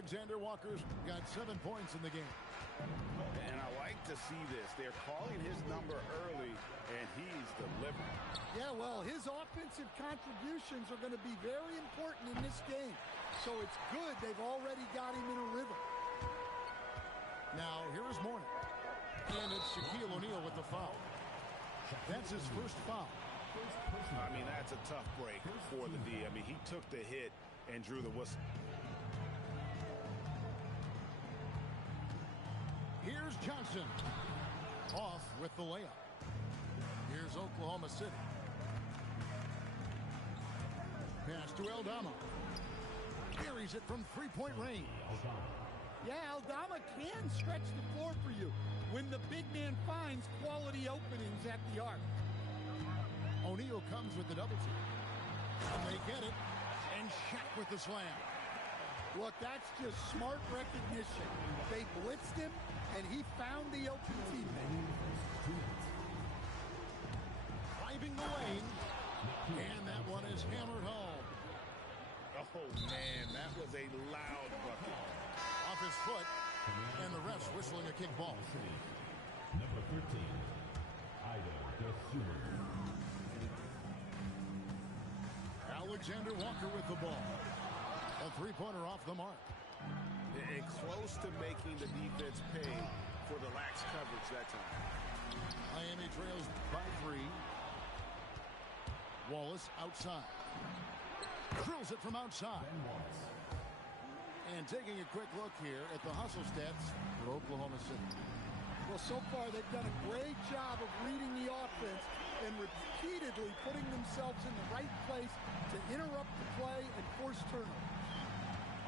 Alexander Walker's got 7 points in the game. And I like to see this. They're calling his number early, and he's delivering. Yeah, well, his offensive contributions are going to be very important in this game. So it's good they've already got him in a rhythm. Now, here is Mourning. And it's Shaquille O'Neal with the foul. That's his first foul. I mean, that's a tough break for the D. I mean, he took the hit and drew the whistle. Here's Johnson. Off with the layup. Here's Oklahoma City. Pass to Aldama. Carries it from three-point range. Yeah, Aldama can stretch the floor for you when the big man finds quality openings at the arc. O'Neal comes with the double team. And they get it. And Shaq with the slam. Look, that's just smart recognition. They blitzed him, and he found the open teammate. Driving the lane. And that one is hammered home. Oh, man, that was a loud bucket. Off his foot. And the refs whistling a kick ball. Number 13, Ida Dosunmu. Alexander Walker with the ball. A three-pointer off the mark. And close to making the defense pay for the lax coverage that time. Miami trails by 3. Wallace outside. Drills it from outside. And taking a quick look here at the hustle stats for Oklahoma City. Well, so far they've done a great job of reading the offense and repeatedly putting themselves in the right place to interrupt the play and force turnovers.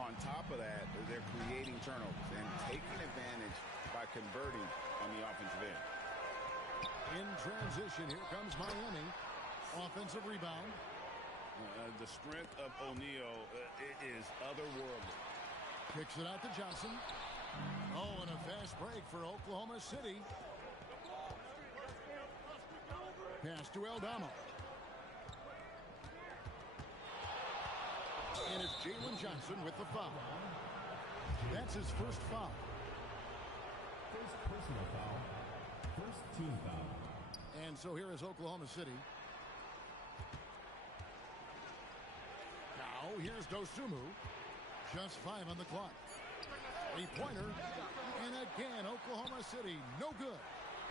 On top of that, they're creating turnovers and taking advantage by converting on the offensive end. In transition, here comes Miami. Offensive rebound. The strength of O'Neal it is otherworldly. Kicks it out to Johnson. Oh, and a fast break for Oklahoma City. Pass to Aldama. And it's Jalen Johnson with the foul. That's his first foul. First personal foul. First team foul. And so here is Oklahoma City. Now here's Dosunmu. Just 5 on the clock. Three-pointer. And again, Oklahoma City, no good.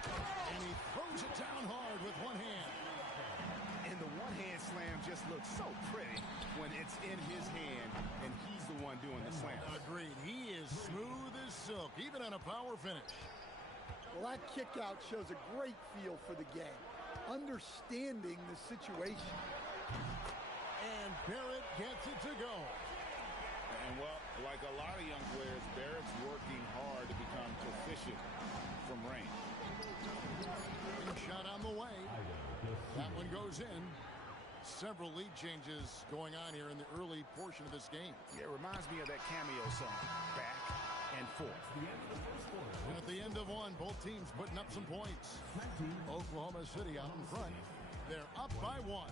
And he throws it down hard with one hand. And the one-hand slam just looks so pretty when it's in his hand and he's the one doing the slam. Agreed. He is smooth as silk, even on a power finish. Well, that kick out shows a great feel for the game, understanding the situation. And Barrett gets it to go. And, well, like a lot of young players, Barrett's working hard to become proficient from range. Shot on the way. That one goes in. Several lead changes going on here in the early portion of this game. Yeah, it reminds me of that cameo song, Back and Forth. And at the end of one, both teams putting up some points. Oklahoma City out in front. They're up by 1.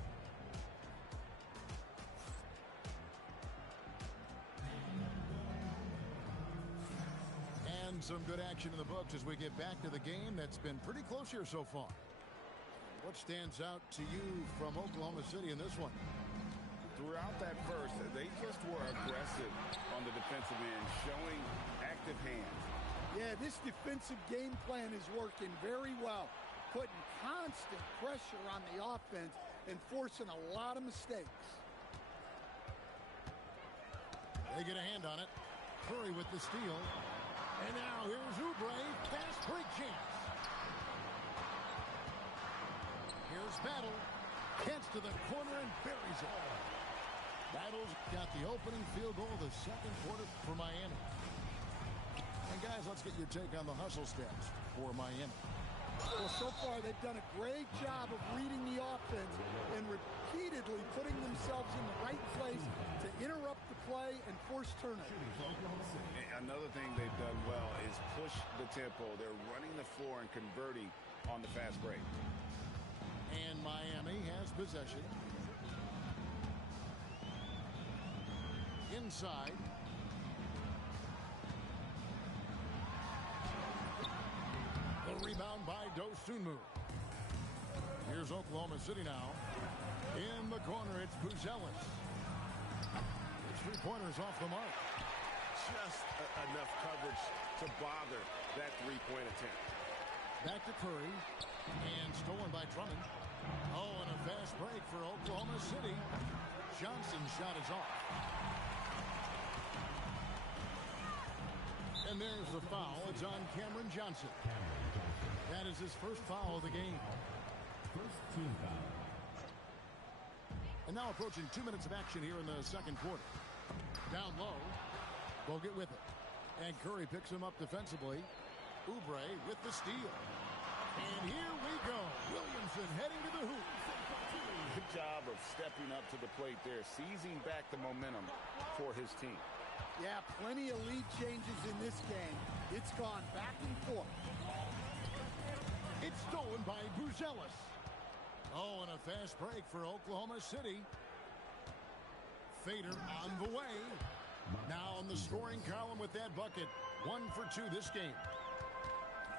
And some good action in the books as we get back to the game that's been pretty close here so far. What stands out to you from Oklahoma City in this one? Throughout that first, they just were aggressive on the defensive end, showing active hands. Yeah, this defensive game plan is working very well, putting constant pressure on the offense and forcing a lot of mistakes. They get a hand on it. Curry with the steal. And now here's Oubre. Fast break chance. Here's Battle. Gets to the corner and buries it. Battle's got the opening field goal of the second quarter for Miami. And guys, let's get your take on the hustle stats for Miami. Well, so far they've done a great job of reading the offense and repeatedly putting themselves in the right place to interrupt the play and force turnovers. Another thing they've done well is push the tempo. They're running the floor and converting on the fast break. And Miami has possession. Inside. Dosunmu. Here's Oklahoma City now. In the corner, it's Buzelis. His three-pointer's off the mark. Just enough coverage to bother that three-point attempt. Back to Curry. And stolen by Drummond. Oh, and a fast break for Oklahoma City. Johnson's shot is off. And there's the foul. It's on Cameron Johnson. That is his first foul of the game. First team foul. And now approaching 2 minutes of action here in the second quarter. Down low. Bogut with it. And Curry picks him up defensively. Oubre with the steal. And here we go. Williamson heading to the hoop. Good job of stepping up to the plate there, seizing back the momentum for his team. Yeah, plenty of lead changes in this game. It's gone back and forth. It's stolen by Buzelis. Oh, and a fast break for Oklahoma City. Fader on the way. Now in the scoring column with that bucket. 1 for 2 this game.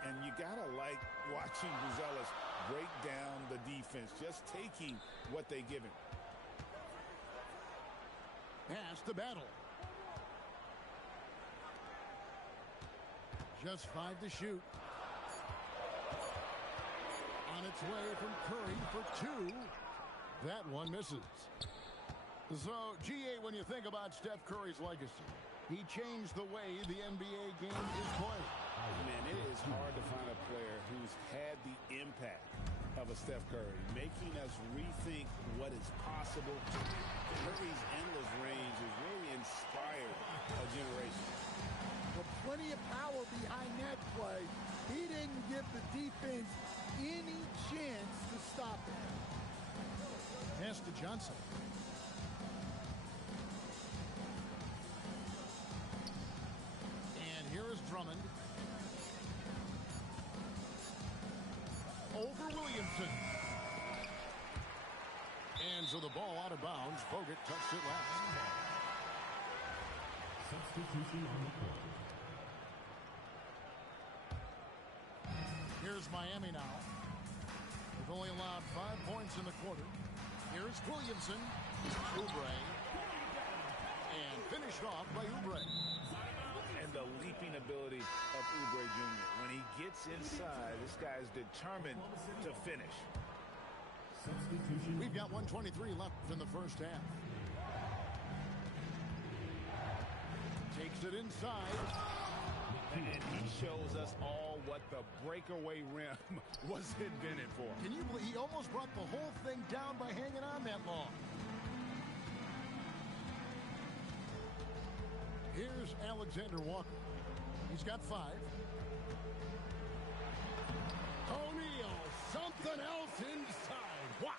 And you gotta like watching Buzelis break down the defense, just taking what they give him. Pass to Battle. Just 5 to shoot. On its way from Curry for 2. That one misses. So, GA, when you think about Steph Curry's legacy, he changed the way the NBA game is played. Man, it is hard to find a player who's had the impact of a Steph Curry, making us rethink what is possible. Curry's endless range has really inspired a generation. With plenty of power behind that play, he didn't give the defense any chance to stop it. Pass to Johnson. And here is Drummond. Over Williamson. And so the ball out of bounds. Bogut touched it last. Substitution on the court. Here's Miami now. They've only allowed 5 points in the quarter. Here's Williamson. Oubre. And finished off by Oubre. And the leaping ability of Oubre Jr. When he gets inside, this guy's determined to finish. Substitution. We've got 1:23 left in the first half. Takes it inside. And he shows us all what the breakaway rim was invented for. Can you believe he almost brought the whole thing down by hanging on that long? Here's Alexander Walker. He's got 5. O'Neal, something else inside. Wow.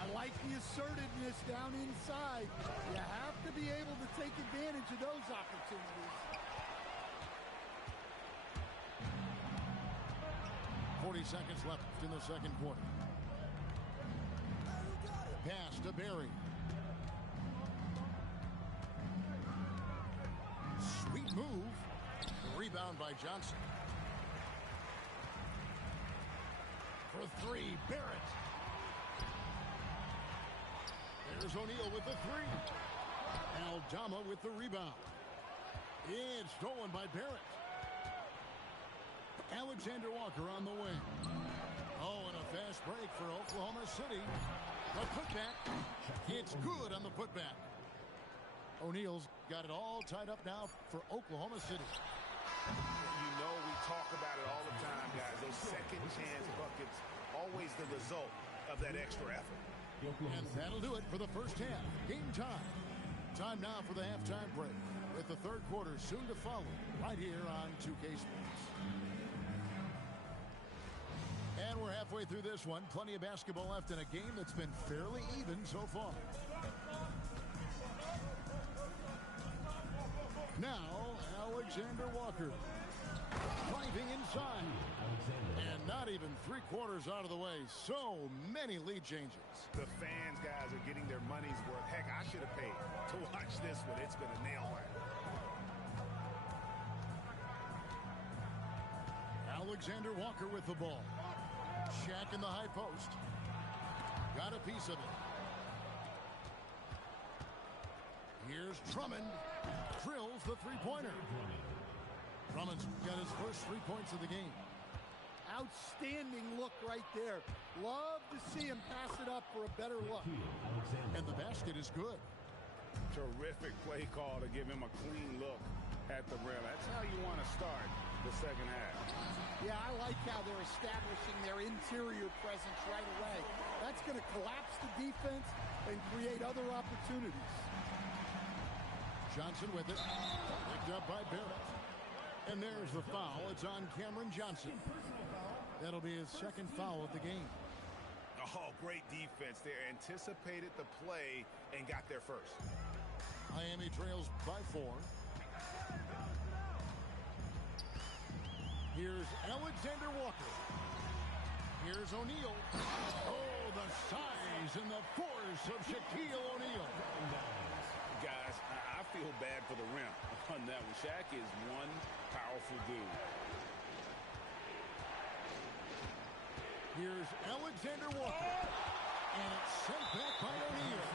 I like the assertiveness down inside. You have to be able to take advantage of those opportunities. 40 seconds left in the second quarter. Pass to Barry. Sweet move. Rebound by Johnson. For 3, Barrett. There's O'Neal with the 3. Aldama with the rebound. It's stolen by Barrett. Alexander Walker on the wing. Oh, and a fast break for Oklahoma City. The putback. It's good on the putback. O'Neal's got it all tied up now for Oklahoma City. You know, we talk about it all the time, guys. Those second chance buckets, always the result of that extra effort. And that'll do it for the first half. Game time. Time now for the halftime break, with the third quarter soon to follow right here on 2K Sports. And we're halfway through this one. Plenty of basketball left in a game that's been fairly even so far. Now, Alexander Walker driving inside. And not even 3/4 out of the way. So many lead changes. The fans, guys, are getting their money's worth. Heck, I should have paid to watch this one. It's been a nail biter. Alexander Walker with the ball. Shaq in the high post. Got a piece of it. Here's Drummond. Drills the three-pointer. Drummond's got his first 3 points of the game. Outstanding look right there. Love to see him pass it up for a better look. And the basket is good. Terrific play call to give him a clean look at the rim. That's how you want to start the second half. Yeah, I like how they're establishing their interior presence right away. That's going to collapse the defense and create other opportunities. Johnson with it. Picked up by Barrett. And there's the foul. It's on Cameron Johnson. That'll be his second foul of the game. Oh, great defense there. Anticipated the play and got there first. Miami trails by 4. Here's Alexander Walker. Here's O'Neal. Oh, the size and the force of Shaquille O'Neal. Guys, I feel bad for the rim on that one. Shaq is one powerful dude. Here's Alexander Walker. And it's sent back by O'Neal.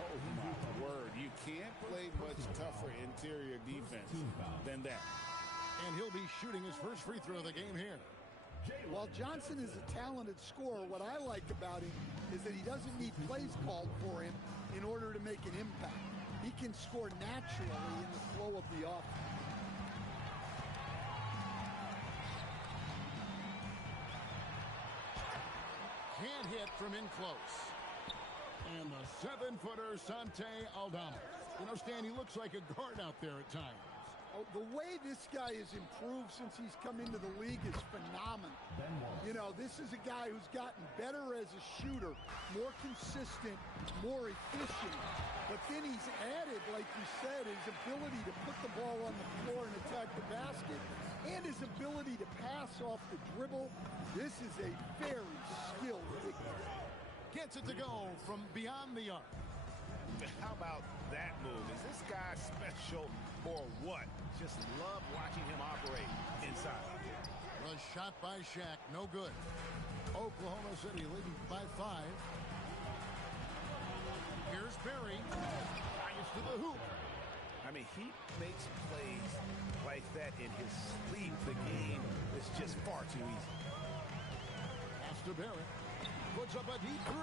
Oh, my word. You can't play much tougher interior defense than that. And he'll be shooting his first free throw of the game here. While Johnson is a talented scorer, what I like about him is that he doesn't need plays called for him in order to make an impact. He can score naturally in the flow of the offense. Can't hit from in close. And the 7-footer, Sante Aldama. You know, Stan, he looks like a guard out there at times. Oh, the way this guy has improved since he's come into the league is phenomenal. You know, this is a guy who's gotten better as a shooter, more consistent, more efficient. But then he's added, like you said, his ability to put the ball on the floor and attack the basket, and his ability to pass off the dribble. This is a very skilled big guy. Gets it to go from beyond the arc. How about that move? Is this guy special or what? Just love watching him operate inside. A shot by Shaq, no good. Oklahoma City leading by 5. Here's Barry. Fires to the hoop. I mean, he makes plays like that in his sleep. The game is just far too easy. Pass to Barrett. Puts up a deep 3.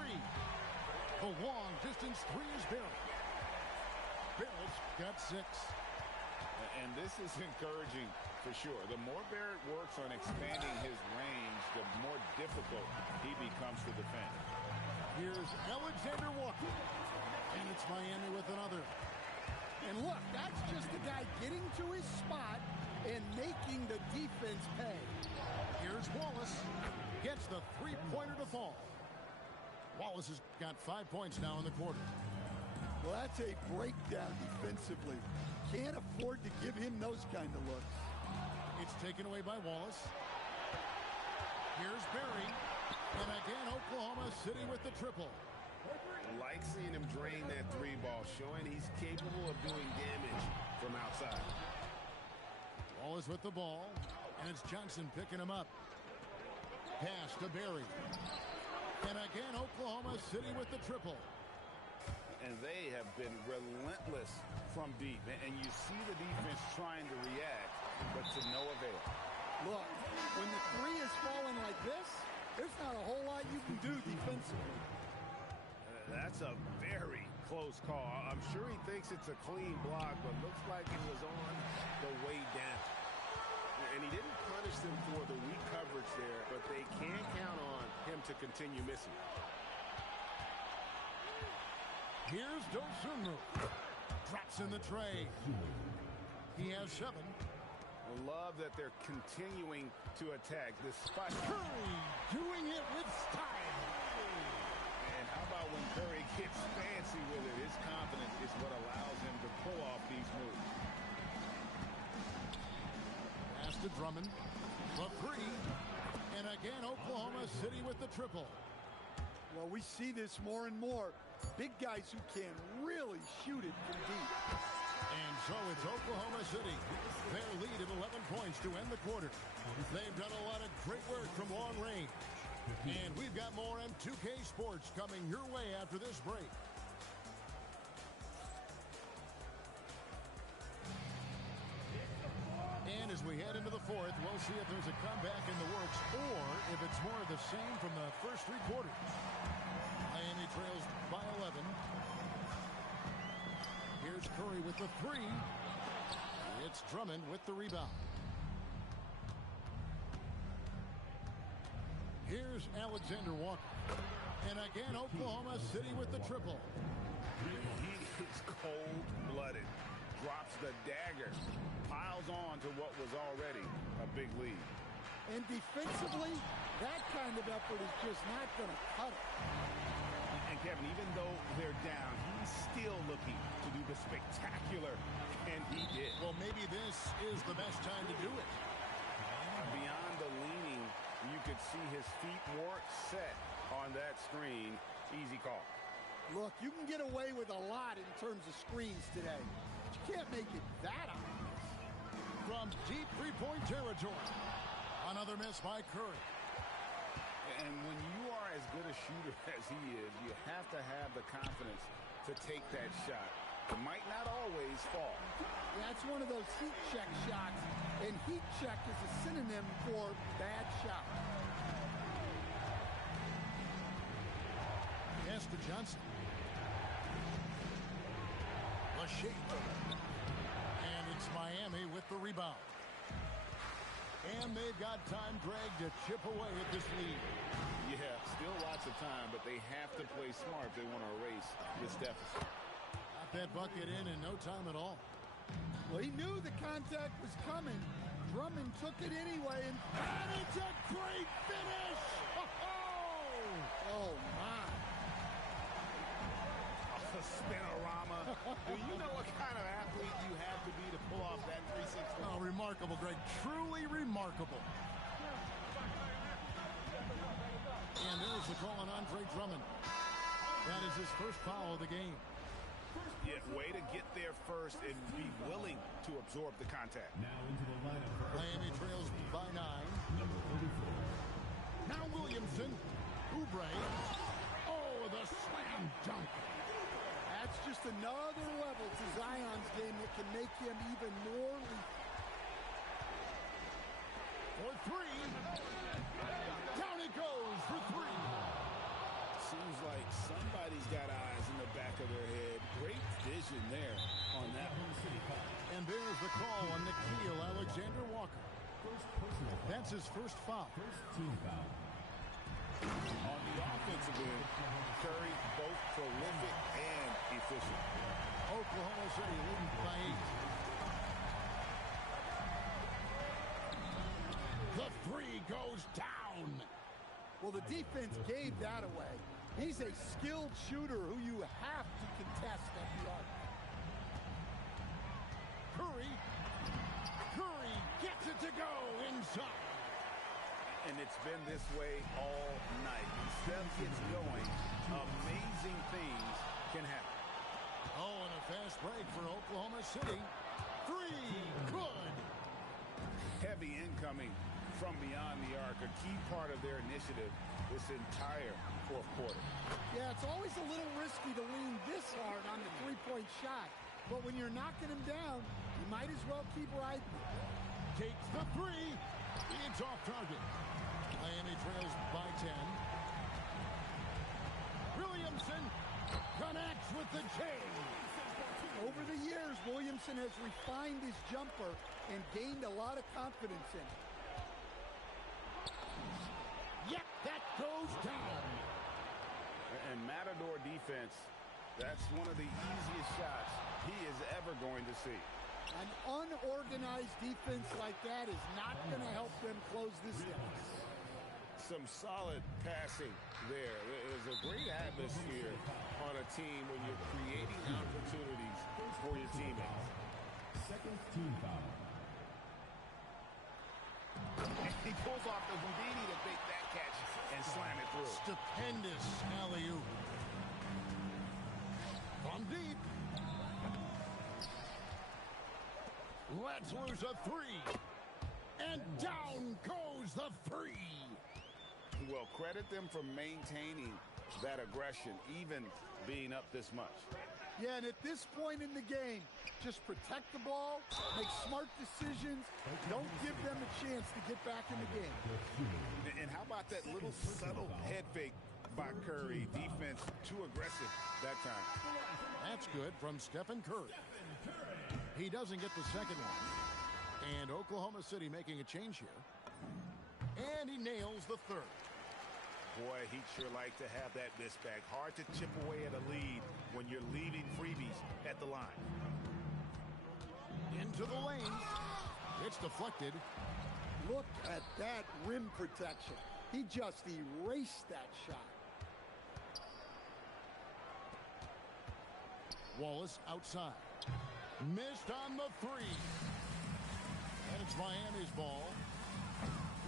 A long distance 3 is Barrett. Barrett's got 6. And this is encouraging for sure. The more Barrett works on expanding his range, the more difficult he becomes to defend. Here's Alexander Walker. And it's Miami with another. And look, that's just the guy getting to his spot and making the defense pay. Here's Wallace. Gets the three-pointer to fall. Wallace has got 5 points now in the quarter. Well, that's a breakdown defensively. Can't afford to give him those kind of looks. It's taken away by Wallace. Here's Barry. And again, Oklahoma City with the triple. Like seeing him drain that 3 ball, showing he's capable of doing damage from outside. Wallace with the ball. And it's Johnson picking him up. Pass to Barry. And again, Oklahoma City with the triple. And they have been relentless from deep. And you see the defense trying to react, but to no avail. Look, when the 3 is falling like this, there's not a whole lot you can do defensively. That's a very close call. I'm sure he thinks it's a clean block, but looks like it was on the way down. And he didn't punish them for the weak coverage there, but they can count on him to continue missing. Here's Dosunmu. Drops in the tray. He has 7. I love that they're continuing to attack this spot. Curry doing it with style. And how about when Curry gets fancy with it? His confidence is what allows him to pull off these moves. Pass to Drummond. The 3. And again, Oklahoma City with the triple. Well, we see this more and more. Big guys who can really shoot it from deep. And so it's Oklahoma City. Their lead at 11 points to end the quarter. They've done a lot of great work from long range. And we've got more M2K Sports coming your way after this break. And as we head into the fourth, we'll see if there's a comeback in the works or if it's more of the same from the first three quarters. Miami trails by 11. Here's Curry with the three. It's Drummond with the rebound. Here's Alexander Walker. And again, Oklahoma City with the triple. He is cold-blooded. Drops the dagger. Piles on to what was already a big lead. And defensively, that kind of effort is just not going to cut it. And Kevin, even though they're down, he's still looking to do the spectacular, and he did. Well, maybe this is the best time to do it. Beyond the leaning, you could see his feet more set on that screen. Easy call. Look, you can get away with a lot in terms of screens today. But you can't make it that obvious. From deep three-point territory. Another miss by Curry. And when you are as good a shooter as he is, you have to have the confidence to take that shot. It might not always fall. That's one of those heat check shots, and heat check is a synonym for bad shot. Yes to Johnson. LaShape. And it's Miami with the rebound. And they've got time, Greg, to chip away at this lead. Yeah, still lots of time, but they have to play smart if they want to erase this deficit. Got that bucket in no time at all. Well, he knew the contact was coming. Drummond took it anyway, and it's a great finish! Oh, my. A spinorama. Do you know what kind of athlete you have to be to pull off that 360? Oh, remarkable, Greg. Truly remarkable. And there's the call on Andre Drummond. That is his first foul of the game. Yeah, way to get there first and be willing to absorb the contact. Now into the lineup for Miami trails by 9. number 34. Now Williamson. Oubre. Oh, the slam dunk. That's just another level to Zion's game that can make him even more lethal. For three. Down it goes for three. Seems like somebody's got eyes in the back of their head. Great vision there on that one. And there's the call on Nickeil Alexander-Walker. First personal. That's his first foul. First team foul. On the offensive end, Curry both prolific and efficient. Oklahoma City leading by 8. The three goes down. Well, the defense gave that away. He's a skilled shooter who you have to contest at the arc. Curry gets it to go inside. And it's been this way all night. When Steph gets going, amazing things can happen. Oh, and a fast break for Oklahoma City. Three, good. Heavy incoming from beyond the arc, a key part of their initiative this entire fourth quarter. Yeah, it's always a little risky to lean this hard on the three-point shot. But when you're knocking him down, you might as well keep riding. Takes the three. It's off target. Miami trails by 10. Williamson connects with the J. Over the years, Williamson has refined his jumper and gained a lot of confidence in it. Yep, that goes down. And Matador defense, that's one of the easiest shots he is ever going to see. An unorganized defense like that is not going to help them close this down. Some solid passing there. There's a great atmosphere on a team when you're creating opportunities for your teammates. Second team foul. And he pulls off the Houdini to make that catch and slam it through. Stupendous alley-oop. From deep. Let's lose a three. And down goes the three. Well, credit them for maintaining that aggression, even being up this much. Yeah, and at this point in the game, just protect the ball, make smart decisions, don't give them a chance to get back in the game. And how about that little subtle head fake by Curry? Defense too aggressive that time. That's good from Stephen Curry. He doesn't get the second one. And Oklahoma City making a change here. And he nails the third. Boy, he'd sure like to have that miss back. Hard to chip away at a lead when you're leaving freebies at the line. Into the lane. It's deflected. Look at that rim protection. He just erased that shot. Wallace outside. Missed on the three. And it's Miami's ball.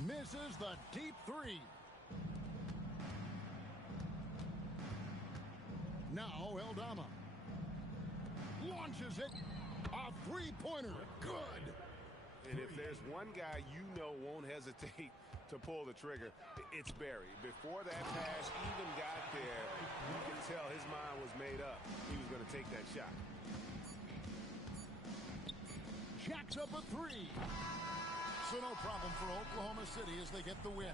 Misses the deep three. Now Eldama launches it. A three-pointer. Good. And if there's one guy you know won't hesitate to pull the trigger, it's Barry. Before that pass even got there, you can tell his mind was made up. He was going to take that shot. Jacks up a three. So no problem for Oklahoma City as they get the win.